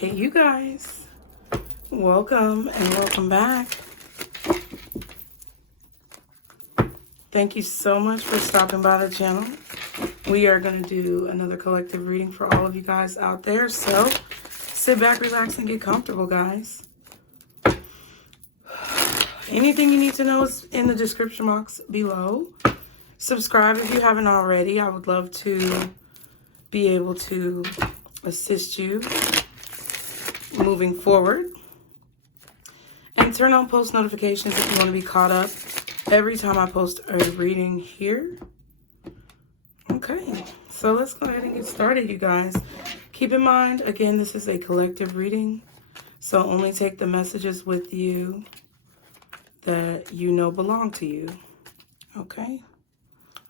Hey, you guys. Welcome and welcome back. Thank you so much for stopping by the channel. We are going to do another collective reading for all of you guys out there. So sit back, relax, and get comfortable, guys. Anything you need to know is in the description box below. Subscribe if you haven't already. I would love to be able to assist you moving forward. And turn on post notifications if you want to be caught up every time I post a reading here. Okay, so let's go ahead and get started, you guys. Keep in mind, again, this is a collective reading, so only take the messages with you that you know belong to you. Okay?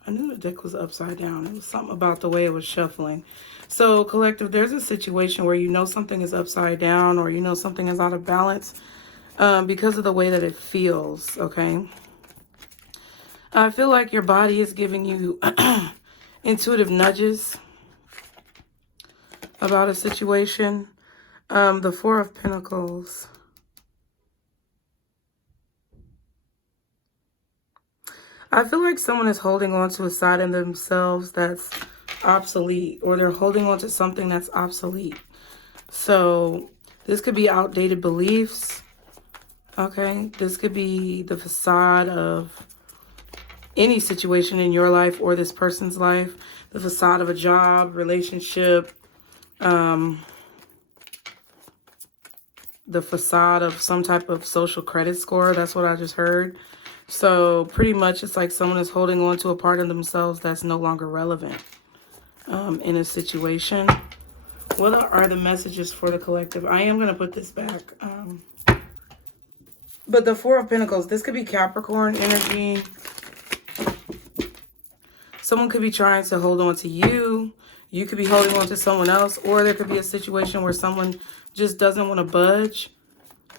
I knew the deck was upside down. It was something about the way it was shuffling. So, collective, there's a situation where you know something is upside down or you know something is out of balance because of the way that it feels, okay? I feel like your body is giving you intuitive nudges about a situation. The Four of Pentacles. I feel like someone is holding on to a side of themselves that's obsolete, or they're holding on to something that's obsolete. So this could be outdated beliefs. Okay, this could be the facade of any situation in your life or this person's life. The facade of a job, relationship, the facade of some type of social credit score. That's what I just heard. So pretty much it's like someone is holding on to a part of themselves that's no longer relevant in a situation. What are the messages for the collective? I am going to put this back. But the Four of Pentacles, this could be Capricorn energy. Someone could be trying to hold on to you. You could be holding on to someone else. Or there could be a situation where someone just doesn't want to budge.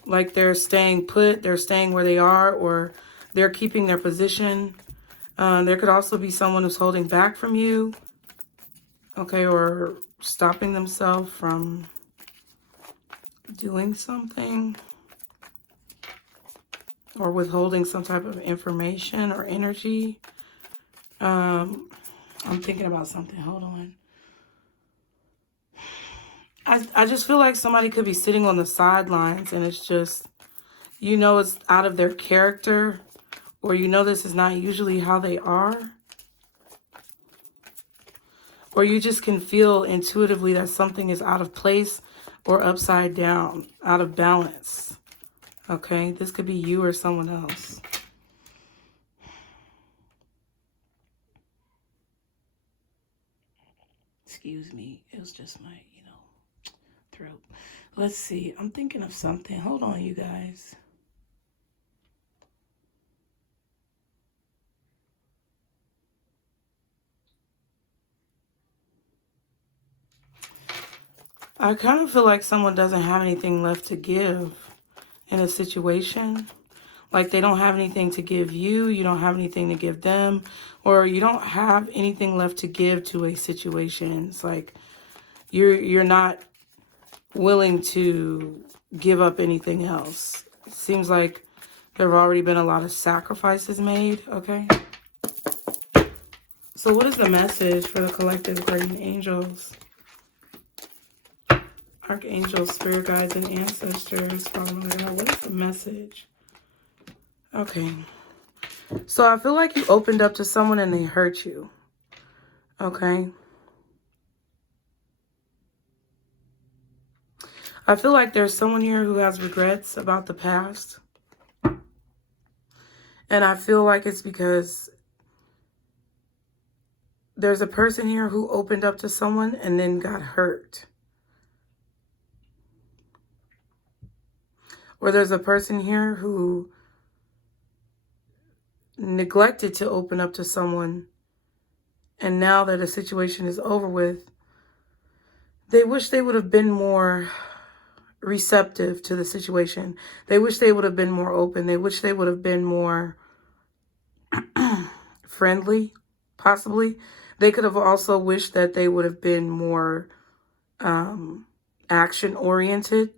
Like they're staying put, they're staying where they are, or they're keeping their position. There could also be someone who's holding back from you. Okay, or stopping themselves from doing something. Or withholding some type of information or energy. I'm thinking about something. Hold on. I just feel like somebody could be sitting on the sidelines and it's just, you know, it's out of their character, or you know this is not usually how they are. Or you just can feel intuitively that something is out of place or upside down, out of balance. Okay, this could be you or someone else. Excuse me, it was just my, throat. Let's see, I'm thinking of something. Hold on, you guys. I kind of feel like someone doesn't have anything left to give in a situation. Like they don't have anything to give you, you don't have anything to give them, or you don't have anything left to give to a situation. It's like you're not willing to give up anything else. It seems like there have already been a lot of sacrifices made, okay? So what is the message for the collective guardian angels? Archangels, spirit guides, and ancestors. Father, Mother, God, what is the message? Okay. So I feel like you opened up to someone and they hurt you. Okay. I feel like there's someone here who has regrets about the past. And I feel like it's because there's a person here who opened up to someone and then got hurt. Or there's a person here who neglected to open up to someone, and now that the situation is over with, they wish they would have been more receptive to the situation. They wish they would have been more open. They wish they would have been more friendly, possibly. They could have also wished that they would have been more action-oriented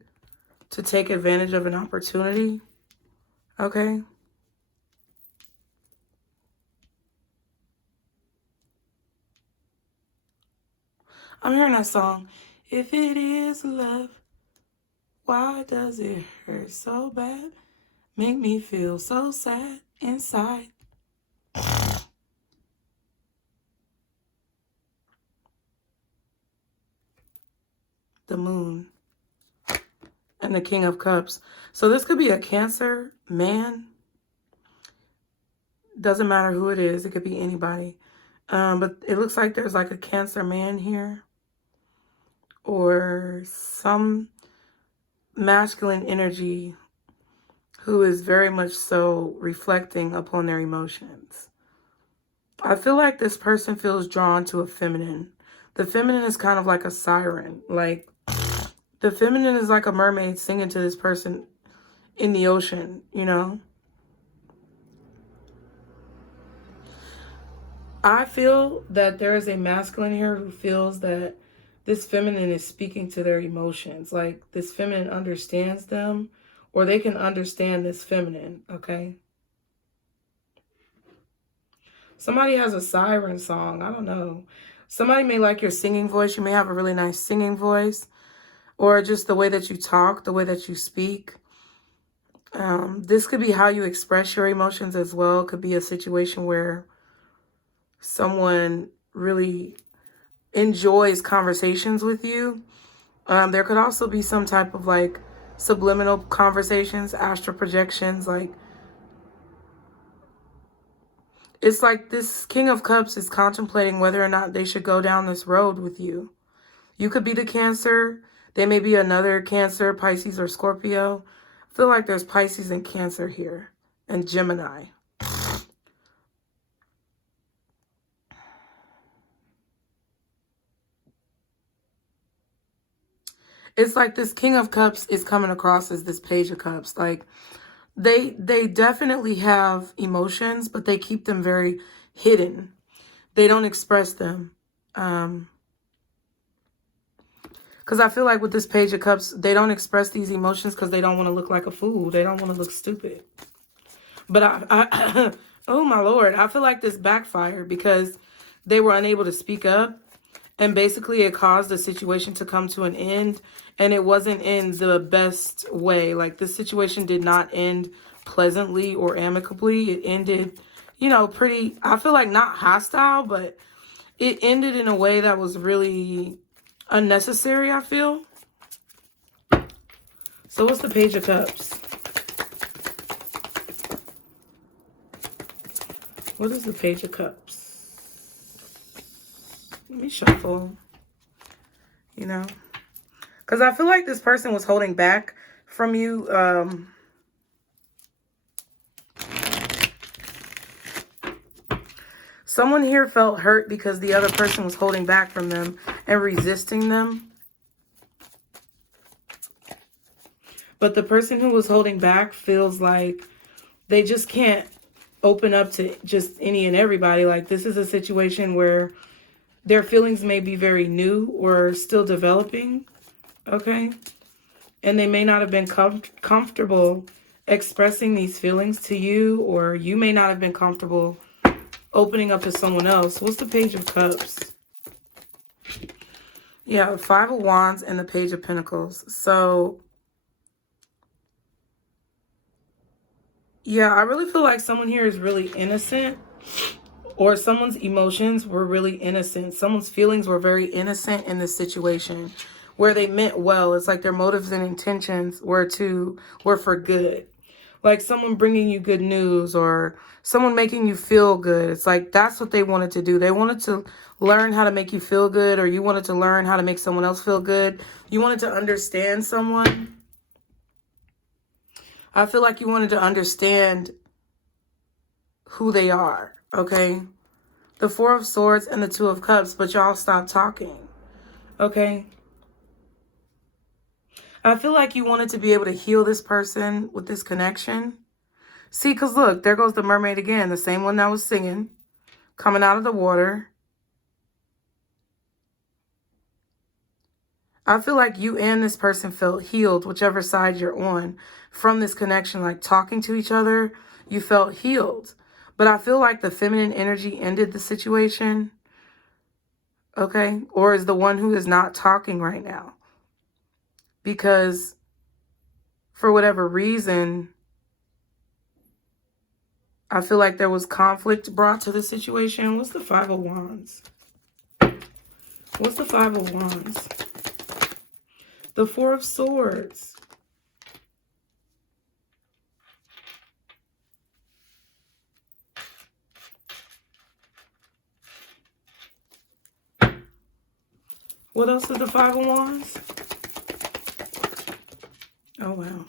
to take advantage of an opportunity. Okay? I'm hearing that song. If it is love, why does it hurt so bad? Make me feel so sad inside. The moon and the King of Cups. So this could be a Cancer man. Doesn't matter who it is. It could be anybody. But it looks like there's like a Cancer man here. Or some masculine energy who is very much so reflecting upon their emotions. I feel like this person feels drawn to a feminine. The feminine is kind of like a siren. Like, the feminine is like a mermaid singing to this person in the ocean, you know? I feel that there is a masculine here who feels that this feminine is speaking to their emotions. Like, this feminine understands them, or they can understand this feminine, okay? Somebody has a siren song. I don't know. Somebody may like your singing voice. You may have a really nice singing voice. Or just the way that you talk, the way that you speak. This could be how you express your emotions as well. It could be a situation where someone really enjoys conversations with you. There could also be some type of like subliminal conversations, astral projections. Like, it's like this King of Cups is contemplating whether or not they should go down this road with you. You could be the Cancer. There may be another Cancer, Pisces, or Scorpio. I feel like there's Pisces and Cancer here. And Gemini. It's like this King of Cups is coming across as this Page of Cups. Like, they definitely have emotions, but they keep them very hidden. They don't express them. Because I feel like with this Page of Cups, they don't express these emotions because they don't want to look like a fool. They don't want to look stupid. But oh my Lord, I feel like this backfired because they were unable to speak up. And basically it caused the situation to come to an end. And it wasn't in the best way. Like, this situation did not end pleasantly or amicably. It ended, you know, pretty, I feel like not hostile, but it ended in a way that was really unnecessary, I feel. So what's the Page of Cups? What is the Page of Cups? Let me shuffle. You know? Because I feel like this person was holding back from you. Someone here felt hurt because the other person was holding back from them and resisting them. But the person who was holding back feels like they just can't open up to just any and everybody. Like, this is a situation where their feelings may be very new or still developing. Okay? And they may not have been comfortable expressing these feelings to you, or you may not have been comfortable opening up to someone else. What's the Page of Cups? Yeah, 5 of Wands and the Page of Pentacles. So, yeah, I really feel like someone here is really innocent, or someone's emotions were really innocent. Someone's feelings were very innocent in this situation where they meant well. It's like their motives and intentions were for good. Like someone bringing you good news or someone making you feel good. It's like that's what they wanted to do. They wanted to learn how to make you feel good, or you wanted to learn how to make someone else feel good. You wanted to understand someone. I feel like you wanted to understand who they are, okay? The 4 of Swords and the 2 of Cups, but y'all stopped talking, okay? I feel like you wanted to be able to heal this person with this connection. See, because look, there goes the mermaid again, the same one that was singing, coming out of the water. I feel like you and this person felt healed, whichever side you're on, from this connection, like talking to each other, you felt healed. But I feel like the feminine energy ended the situation, okay? Or is the one who is not talking right now. Because for whatever reason, I feel like there was conflict brought to the situation. What's the Five of Wands? What's the Five of Wands? The Four of Swords. What else is the Five of Wands? Oh, wow.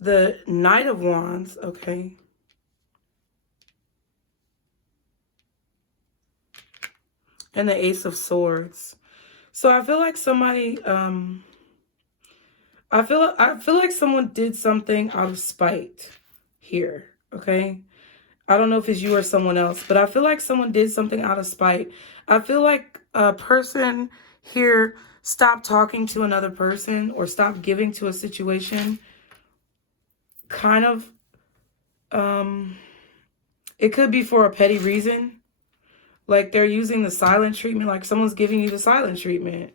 The Knight of Wands, okay. And the Ace of Swords. So I feel like somebody, I feel like someone did something out of spite here, okay? I don't know if it's you or someone else, but I feel like someone did something out of spite. I feel like a person here stopped talking to another person or stopped giving to a situation. Kind of, it could be for a petty reason. Like they're using the silent treatment, like someone's giving you the silent treatment.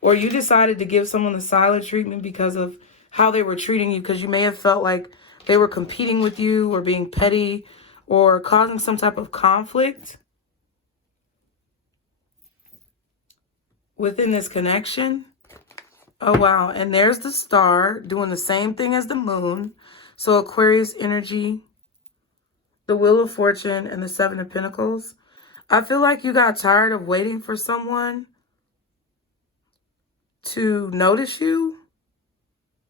Or you decided to give someone the silent treatment because of how they were treating you, because you may have felt like they were competing with you or being petty or causing some type of conflict within this connection. Oh, wow. And there's the star doing the same thing as the moon. So Aquarius energy, the Wheel of Fortune, and the Seven of Pentacles. I feel like you got tired of waiting for someone to notice you,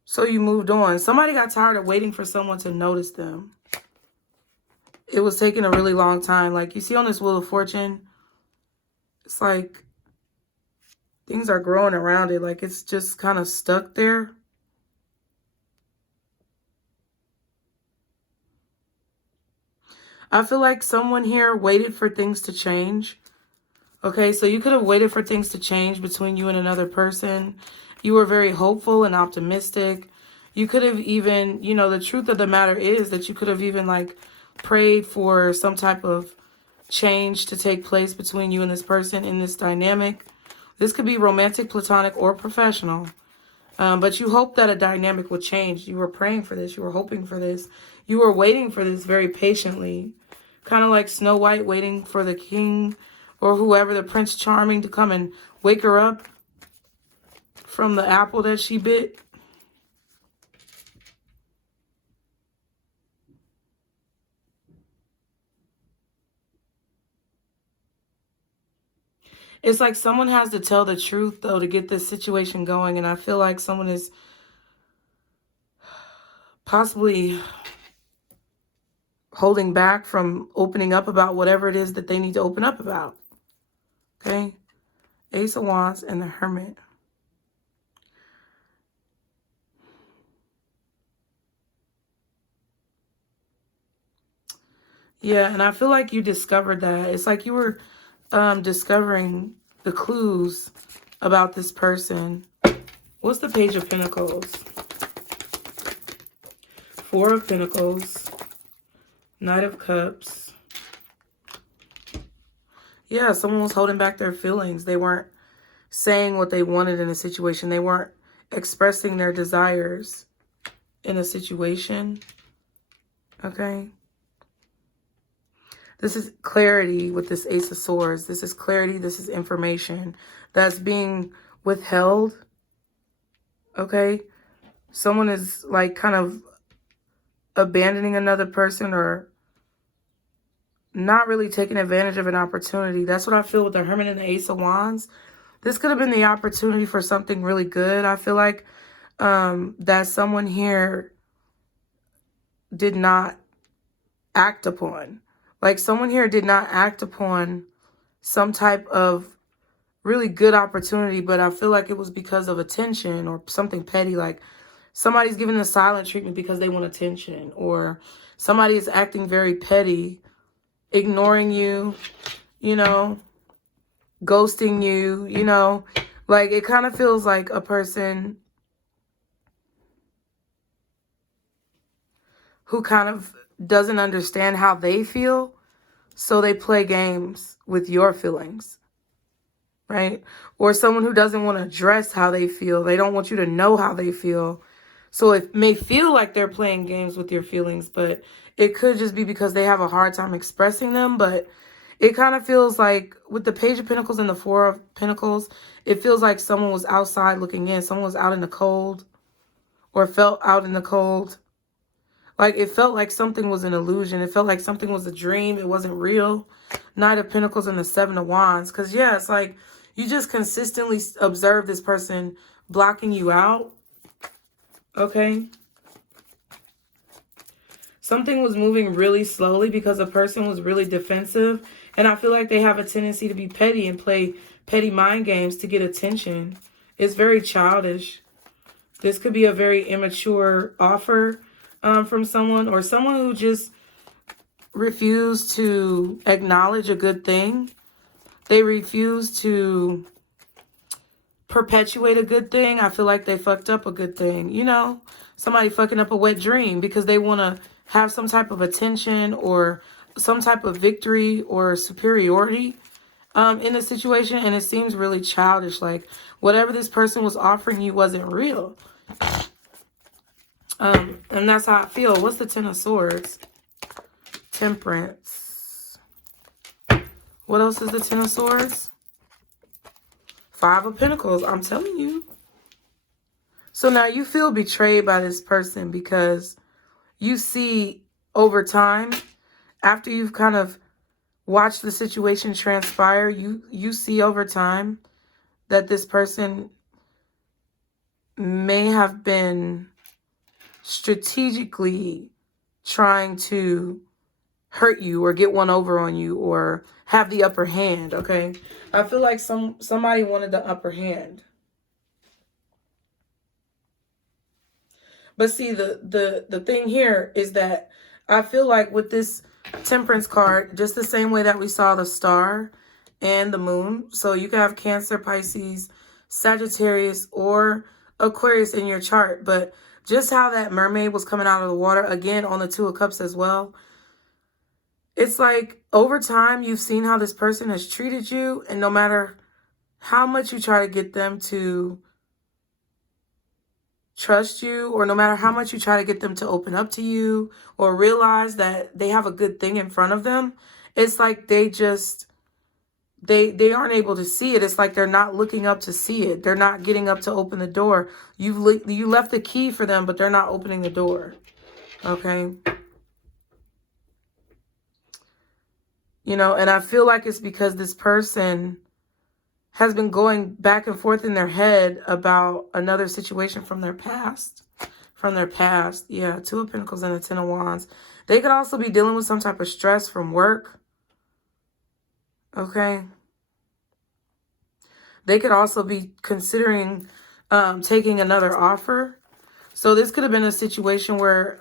so you moved on. Somebody got tired of waiting for someone to notice them. It was taking a really long time. Like you see on this Wheel of Fortune, it's like things are growing around it. Like it's just kind of stuck there. I feel like someone here waited for things to change. Okay, so you could have waited for things to change between you and another person. You were very hopeful and optimistic. You could have even, you know, the truth of the matter is that you could have even like prayed for some type of change to take place between you and this person in this dynamic. This could be romantic, platonic, or professional. But you hope that a dynamic would change. You were praying for this. You were hoping for this. You were waiting for this very patiently. Kind of like Snow White waiting for the king or whoever, the Prince Charming, to come and wake her up from the apple that she bit. It's like someone has to tell the truth, though, to get this situation going. And I feel like someone is possibly holding back from opening up about whatever it is that they need to open up about. Okay? Ace of Wands and the Hermit. Yeah, and I feel like you discovered that. It's like you were discovering the clues about this person. What's the Page of Pentacles? Four of Pentacles. Knight of Cups. Yeah, someone was holding back their feelings. They weren't saying what they wanted in a situation. They weren't expressing their desires in a situation. Okay? This is clarity with this Ace of Swords. This is clarity. This is information that's being withheld. Okay? Someone is like kind of abandoning another person or not really taking advantage of an opportunity. That's what I feel with the Hermit and the Ace of Wands. This could have been the opportunity for something really good. I feel like that someone here did not act upon. Like someone here did not act upon some type of really good opportunity, but I feel like it was because of attention or something petty. Like somebody's giving the silent treatment because they want attention, or somebody is acting very petty, ignoring you, you know, ghosting you, you know, Like, it kind of feels like a person who kind of doesn't understand how they feel, so they play games with your feelings, right? Or someone who doesn't want to address how they feel. They don't want you to know how they feel. So it may feel like they're playing games with your feelings, but it could just be because they have a hard time expressing them. But it kind of feels like with the Page of Pentacles and the Four of Pentacles, it feels like someone was outside looking in. Someone was out in the cold or felt out in the cold. Like, it felt like something was an illusion. It felt like something was a dream. It wasn't real. Knight of Pentacles and the Seven of Wands. Because, yeah, it's like you just consistently observe this person blocking you out. Okay? Something was moving really slowly because a person was really defensive. And I feel like they have a tendency to be petty and play petty mind games to get attention. It's very childish. This could be a very immature offer from someone, or someone who just refused to acknowledge a good thing. They refuse to perpetuate a good thing. I feel like they fucked up a good thing. You know, somebody fucking up a wet dream because they want to have some type of attention or some type of victory or superiority in the situation. And it seems really childish. Like, whatever this person was offering you wasn't real. And that's how I feel. What's the Ten of Swords? Temperance. What else is the Ten of Swords? Five of Pentacles. I'm telling you. So now you feel betrayed by this person because you see over time, after you've kind of watched the situation transpire, you see over time that this person may have been strategically trying to hurt you or get one over on you or have the upper hand, okay? I feel like somebody wanted the upper hand. But see, the thing here is that I feel like with this Temperance card, just the same way that we saw the star and the moon. So you can have Cancer, Pisces, Sagittarius, or Aquarius in your chart. But just how that mermaid was coming out of the water, again, on the Two of Cups as well. It's like over time, you've seen how this person has treated you. And no matter how much you try to get them to trust you, or no matter how much you try to get them to open up to you or realize that they have a good thing in front of them, it's like they aren't able to see it. It's like they're not looking up to see it. They're not getting up to open the door. You left the key for them, but they're not opening the door. Okay? You know, and I feel like it's because this person has been going back and forth in their head about another situation from their past. From their past. Yeah, Two of Pentacles and the Ten of Wands. They could also be dealing with some type of stress from work. Okay. They could also be considering taking another offer. So this could have been a situation where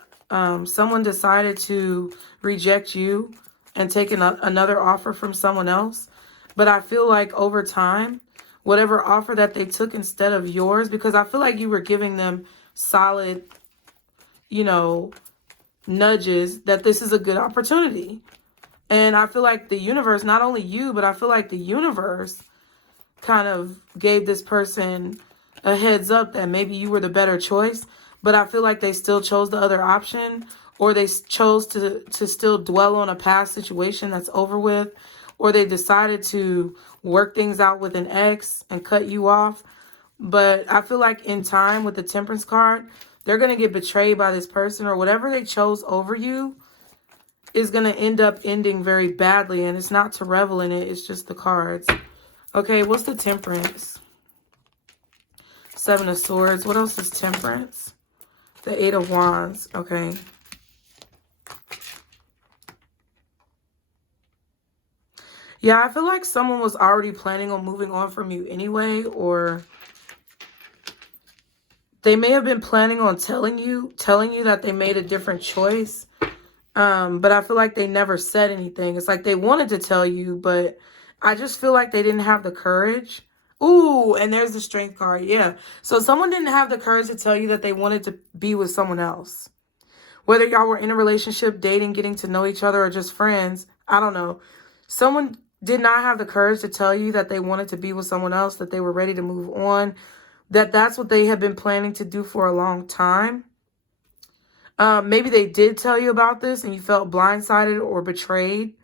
someone decided to reject you and take another offer from someone else. But I feel like over time, whatever offer that they took instead of yours, because I feel like you were giving them solid, you know, nudges that this is a good opportunity. And I feel like the universe, not only you, but I feel like the universe kind of gave this person a heads up that maybe you were the better choice. But I feel like they still chose the other option, or they chose to still dwell on a past situation that's over with. Or they decided to work things out with an ex and cut you off. But I feel like in time with the Temperance card, they're going to get betrayed by this person, or whatever they chose over you is going to end up ending very badly. And it's not to revel in it. It's just the cards. Okay, what's the Temperance? Seven of Swords. What else is Temperance? The Eight of Wands. Okay. Yeah, I feel like someone was already planning on moving on from you anyway, or they may have been planning on telling you that they made a different choice. But I feel like they never said anything. It's like they wanted to tell you, but I just feel like they didn't have the courage Ooh, and there's the strength card. Yeah. So someone didn't have the courage to tell you that they wanted to be with someone else. Whether y'all were in a relationship, dating, getting to know each other, or just friends, I don't know. Someone did not have the courage to tell you that they wanted to be with someone else, that they were ready to move on, that that's what they had been planning to do for a long time. Maybe they did tell you about this and you felt blindsided or betrayed.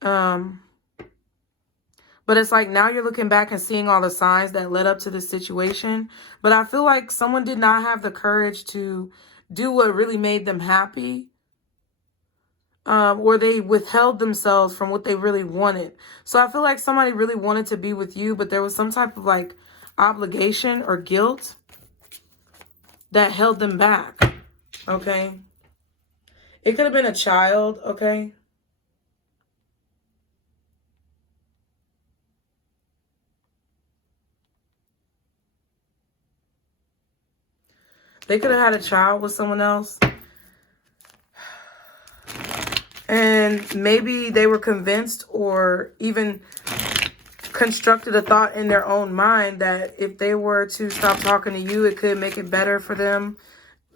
But it's like now you're looking back and seeing all the signs that led up to this situation. But I feel like someone did not have the courage to do what really made them happy. Or they withheld themselves from what they really wanted. So I feel like somebody really wanted to be with you, but there was some type of like obligation or guilt that held them back. Okay. It could have been a child. Okay. They could have had a child with someone else. And maybe they were convinced or even constructed a thought in their own mind that if they were to stop talking to you, it could make it better for them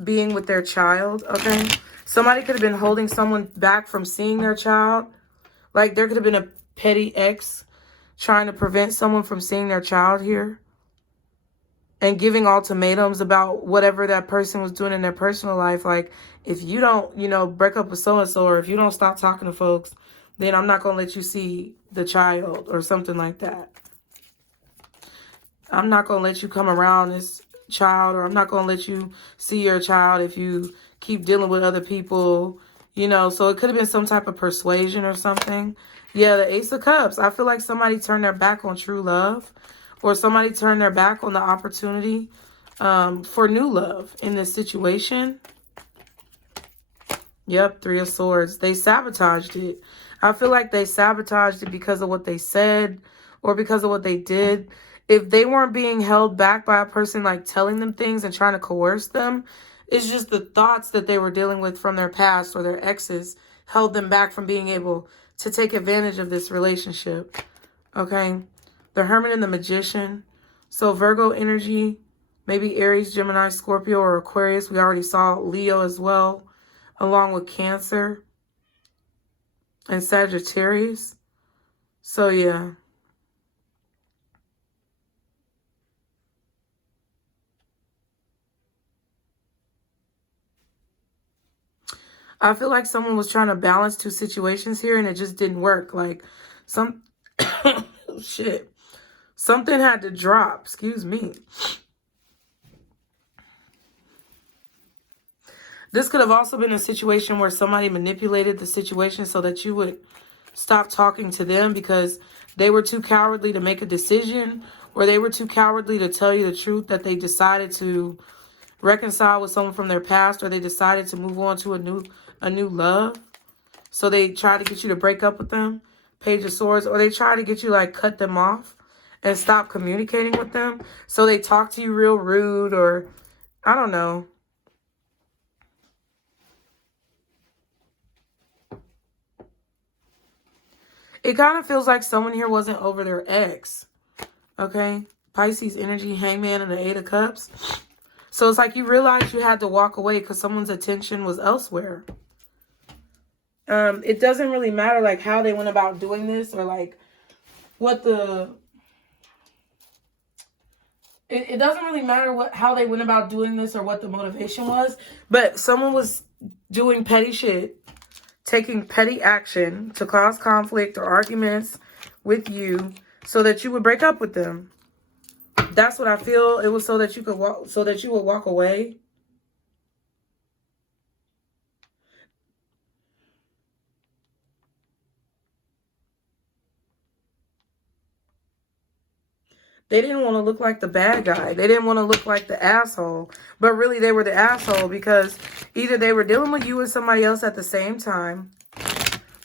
being with their child. Okay. Somebody could have been holding someone back from seeing their child. Like there could have been a petty ex trying to prevent someone from seeing their child here. And giving ultimatums about whatever that person was doing in their personal life. Like, if you don't, break up with so-and-so, or if you don't stop talking to folks, then I'm not going to let you see the child or something like that. I'm not going to let you come around this child, or I'm not going to let you see your child if you keep dealing with other people, So it could have been some type of persuasion or something. Yeah, the Ace of Cups. I feel like somebody turned their back on true love. Or somebody turned their back on the opportunity for new love in this situation. Yep, Three of Swords. They sabotaged it. I feel like they sabotaged it because of what they said or because of what they did. If they weren't being held back by a person like telling them things and trying to coerce them, it's just the thoughts that they were dealing with from their past or their exes held them back from being able to take advantage of this relationship. Okay. The Hermit and the Magician. So Virgo energy, maybe Aries, Gemini, Scorpio, or Aquarius. We already saw Leo as well, along with Cancer and Sagittarius. So yeah. I feel like someone was trying to balance two situations here and it just didn't work. Like shit. Something had to drop. Excuse me. This could have also been a situation where somebody manipulated the situation so that you would stop talking to them because they were too cowardly to make a decision, or they were too cowardly to tell you the truth, that they decided to reconcile with someone from their past, or they decided to move on to a new love. So they tried to get you to break up with them, Page of Swords, or they tried to get you like cut them off and stop communicating with them. So they talk to you real rude, or I don't know. It kind of feels like someone here wasn't over their ex. Okay. Pisces energy, Hangman, and the Eight of Cups. So it's like you realized you had to walk away because someone's attention was elsewhere. It doesn't really matter like how they went about doing this, or like what the... It doesn't really matter how they went about doing this or what the motivation was. But someone was doing petty shit, taking petty action to cause conflict or arguments with you so that you would break up with them. That's what I feel. It was so that you could walk, so that you would walk away. They didn't want to look like the bad guy. They didn't want to look like the asshole. But really, they were the asshole because either they were dealing with you and somebody else at the same time,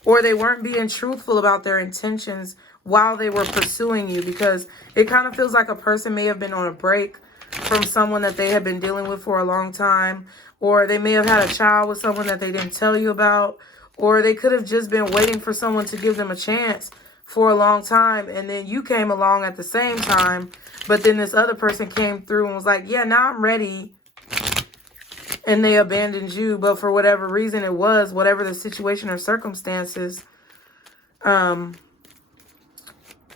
or they weren't being truthful about their intentions while they were pursuing you, because it kind of feels like a person may have been on a break from someone that they had been dealing with for a long time, or they may have had a child with someone that they didn't tell you about, or they could have just been waiting for someone to give them a chance for a long time, and then you came along at the same time, but then this other person came through and was like, yeah, now I'm ready, and they abandoned you. But for whatever reason it was, whatever the situation or circumstances, you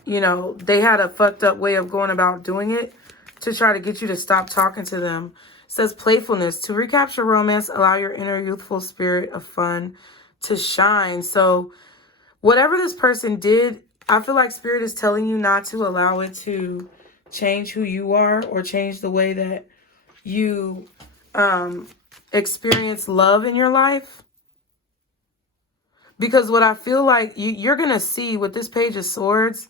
know, they had a fucked up way of going about doing it to try to get you to stop talking to them. It says playfulness. To recapture romance, allow your inner youthful spirit of fun to shine. So whatever this person did, I feel like Spirit is telling you not to allow it to change who you are or change the way that you experience love in your life. Because what I feel like you're going to see with this Page of Swords,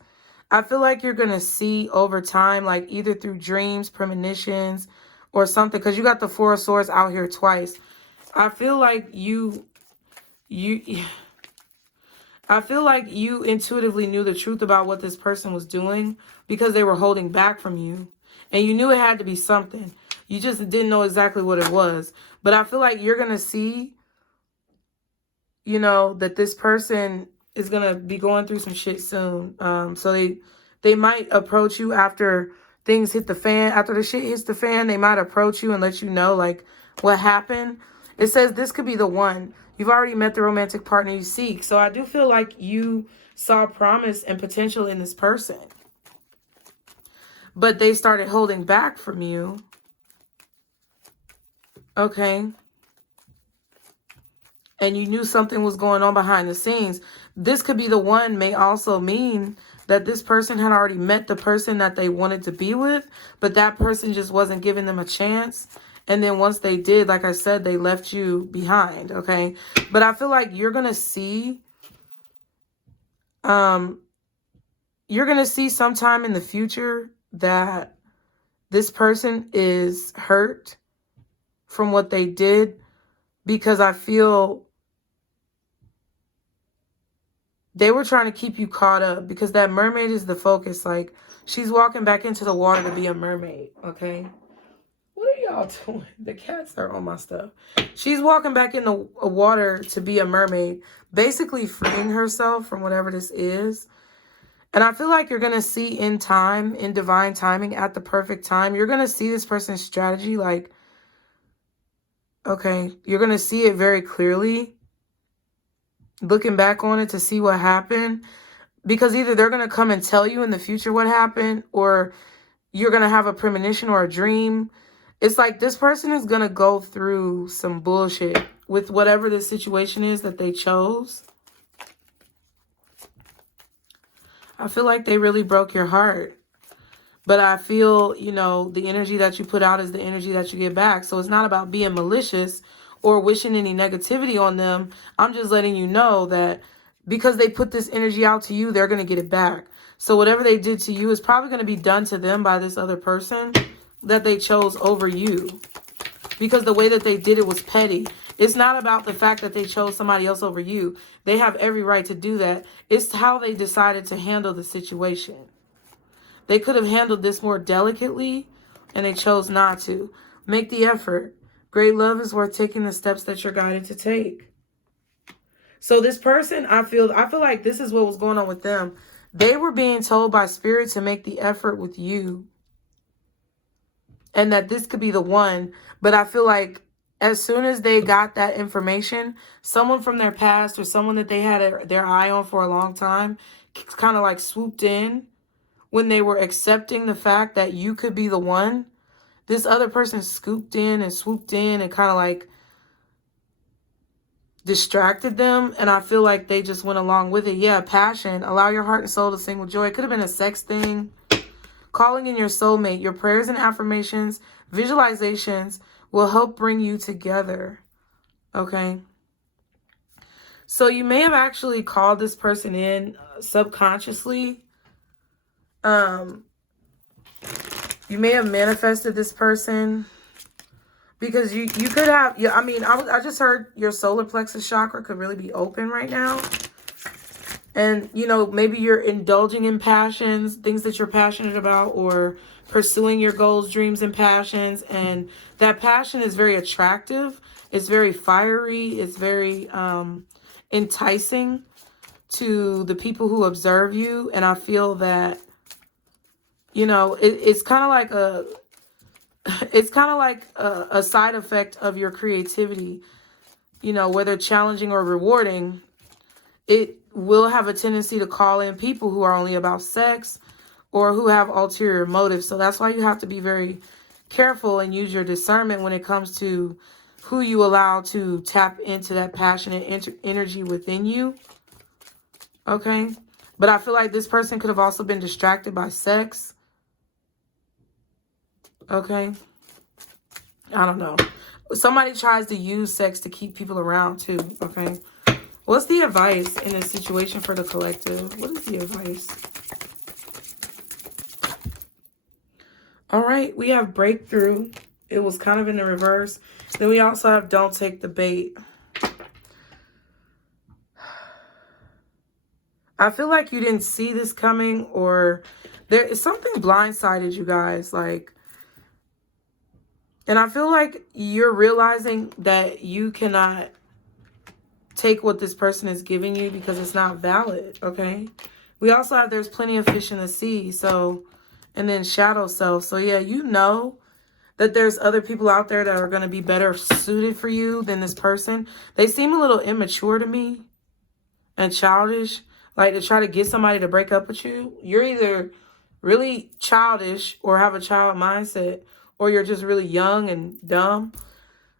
I feel like you're going to see over time, like either through dreams, premonitions, or something. Because you got the Four of Swords out here twice. I feel like I feel like you intuitively knew the truth about what this person was doing because they were holding back from you. And you knew it had to be something. You just didn't know exactly what it was. But I feel like you're going to see, you know, that this person is going to be going through some shit soon. So they might approach you after things hit the fan. After the shit hits the fan, they might approach you and let you know, like, what happened. It says this could be the one. You've already met the romantic partner you seek. So I do feel like you saw promise and potential in this person. But they started holding back from you. Okay. And you knew something was going on behind the scenes. This could be the one may also mean that this person had already met the person that they wanted to be with, but that person just wasn't giving them a chance. And then once they did, like I said, they left you behind, okay? But I feel like you're going to see, sometime in the future that this person is hurt from what they did, because I feel they were trying to keep you caught up, because that mermaid is the focus. Like, she's walking back into the water to be a mermaid, okay? What are y'all doing? The cats are on my stuff. She's walking back in the water to be a mermaid, basically freeing herself from whatever this is. And I feel like you're going to see in time, in divine timing, at the perfect time, you're going to see this person's strategy. Like, okay, you're going to see it very clearly, looking back on it to see what happened. Because either they're going to come and tell you in the future what happened, or you're going to have a premonition or a dream. It's like this person is going to go through some bullshit with whatever the situation is that they chose. I feel like they really broke your heart. But I feel, you know, the energy that you put out is the energy that you get back. So it's not about being malicious or wishing any negativity on them. I'm just letting you know that because they put this energy out to you, they're going to get it back. So whatever they did to you is probably going to be done to them by this other person that they chose over you. Because the way that they did it was petty. It's not about the fact that they chose somebody else over you. They have every right to do that. It's how they decided to handle the situation. They could have handled this more delicately, and they chose not to. Make the effort. Great love is worth taking the steps that you're guided to take. So this person, I feel like this is what was going on with them. They were being told by Spirit to make the effort with you, and that this could be the one. But I feel like as soon as they got that information, someone from their past or someone that they had their eye on for a long time kind of like swooped in when they were accepting the fact that you could be the one. This other person scooped in and swooped in and kind of like distracted them. And I feel like they just went along with it. Yeah, passion. Allow your heart and soul to sing with joy. It could have been a sex thing. Calling in your soulmate. Your prayers and affirmations, visualizations will help bring you together. Okay. So you may have actually called this person in subconsciously. You may have manifested this person because you could have, I mean, I just heard your solar plexus chakra could really be open right now. And, you know, maybe you're indulging in passions, things that you're passionate about, or pursuing your goals, dreams, and passions. And that passion is very attractive. It's very fiery. It's very enticing. to the people who observe you. And I feel that, you know, it's kind of like a side effect of your creativity, you know, whether challenging or rewarding. It will have a tendency to call in people who are only about sex or who have ulterior motives. So that's why you have to be very careful and use your discernment when it comes to who you allow to tap into that passionate energy within you. Okay? But I feel like this person could have also been distracted by sex. Okay? I don't know. Somebody tries to use sex to keep people around too. Okay? What's the advice in this situation for the collective? What is the advice? All right, we have breakthrough. It was kind of in the reverse. Then we also have don't take the bait. I feel like you didn't see this coming, or there is something blindsided you guys. Like, and I feel like you're realizing that you cannot take what this person is giving you because it's not valid. Okay. We also have there's plenty of fish in the sea. So, and then shadow self. So yeah, you know that there's other people out there that are going to be better suited for you than this person. They seem a little immature to me and childish. Like, to try to get somebody to break up with you. You're either really childish or have a child mindset, or you're just really young and dumb.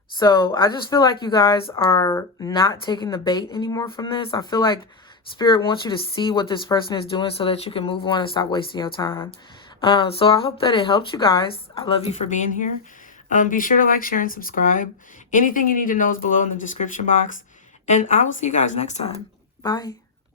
So I just feel like you guys are not taking the bait anymore from this. I feel like Spirit wants you to see what this person is doing so that you can move on and stop wasting your time. So I hope that it helped you guys. I love you for being here. Be sure to like, share, and subscribe. Anything you need to know is below in the description box. And I will see you guys next time. Bye.